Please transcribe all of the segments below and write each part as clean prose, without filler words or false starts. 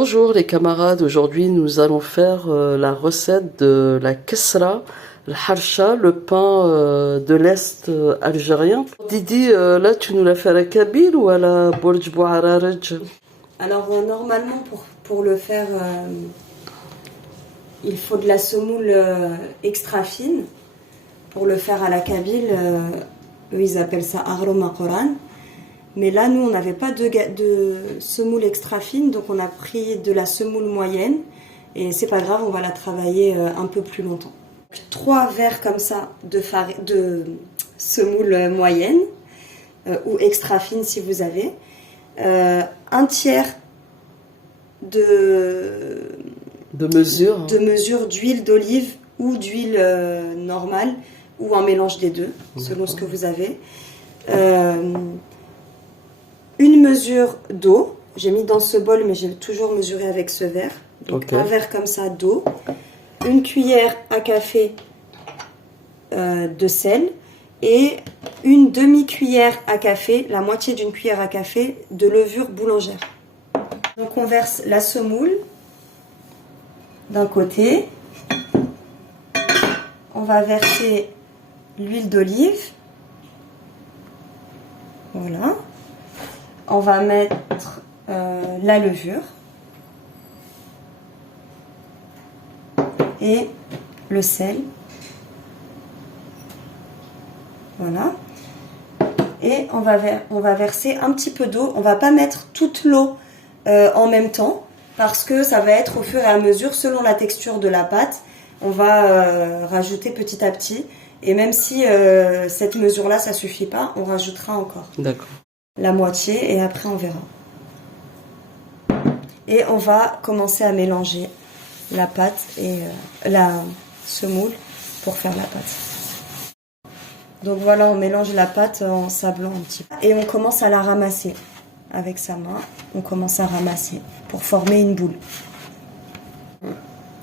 Bonjour les camarades, aujourd'hui nous allons faire la recette de la kesra, le harsha, le pain de l'Est algérien. Didi, là tu nous l'as fait à la kabyle ou à la borj bouararaj? Alors normalement pour le faire, il faut de la semoule extra fine. Pour le faire à la kabyle, eux ils appellent ça aroma Coran. Mais là, nous, on n'avait pas de semoule extra fine, donc on a pris de la semoule moyenne. Et c'est pas grave, on va la travailler un peu plus longtemps. 3 verres comme ça de semoule moyenne, ou extra fine si vous avez. 1/3 de mesure d'huile d'olive ou d'huile normale, ou un mélange des deux, selon ce que vous avez. Une mesure d'eau, j'ai mis dans ce bol, mais j'ai toujours mesuré avec ce verre. Donc un verre comme ça d'eau, une cuillère à café de sel et une demi-cuillère à café, la moitié d'une cuillère à café de levure boulangère. Donc on verse la semoule d'un côté, on va verser l'huile d'olive, voilà. On va mettre la levure et le sel. Voilà. Et on va verser un petit peu d'eau. On va pas mettre toute l'eau en même temps parce que ça va être au fur et à mesure selon la texture de la pâte. On va rajouter petit à petit. Et même si cette mesure-là, ça suffit pas, on rajoutera encore. D'accord. La moitié et après on verra. Et on va commencer à mélanger la pâte et la semoule pour faire la pâte. Donc voilà, on mélange la pâte en sablant un petit peu. Et on commence à la ramasser avec sa main. On commence à ramasser pour former une boule.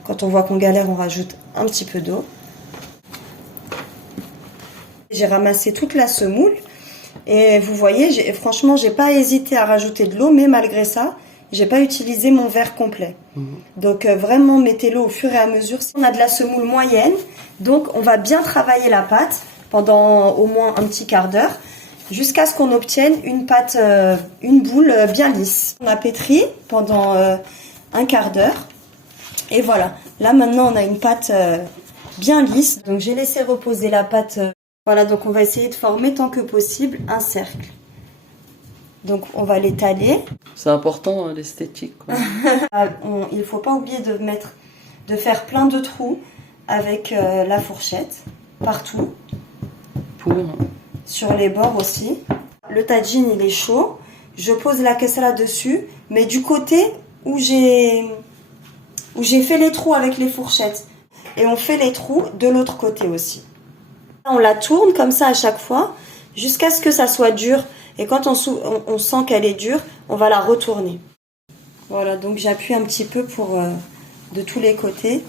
Quand on voit qu'on galère, on rajoute un petit peu d'eau. J'ai ramassé toute la semoule. Et vous voyez, franchement, j'ai pas hésité à rajouter de l'eau, mais malgré ça, j'ai pas utilisé mon verre complet. Donc vraiment, mettez-le au fur et à mesure. On a de la semoule moyenne, donc on va bien travailler la pâte pendant au moins un petit quart d'heure, jusqu'à ce qu'on obtienne une pâte, une boule bien lisse. On a pétri pendant un quart d'heure, et voilà. Là maintenant, on a une pâte bien lisse. Donc j'ai laissé reposer la pâte. Voilà, donc on va essayer de former tant que possible un cercle. Donc on va l'étaler. C'est important l'esthétique. Il ne faut pas oublier de faire plein de trous avec la fourchette, partout. Sur les bords aussi. Le tagine il est chaud. Je pose la kesra dessus, mais du côté où j'ai fait les trous avec les fourchettes. Et on fait les trous de l'autre côté aussi. On la tourne comme ça à chaque fois, jusqu'à ce que ça soit dur. Et quand on sent qu'elle est dure, on va la retourner. Voilà, donc j'appuie un petit peu de tous les côtés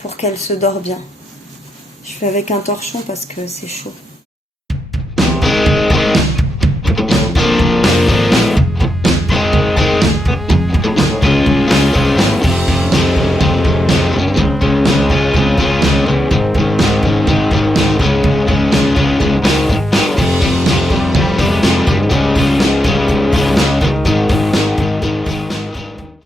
pour qu'elle se dore bien. Je fais avec un torchon parce que c'est chaud.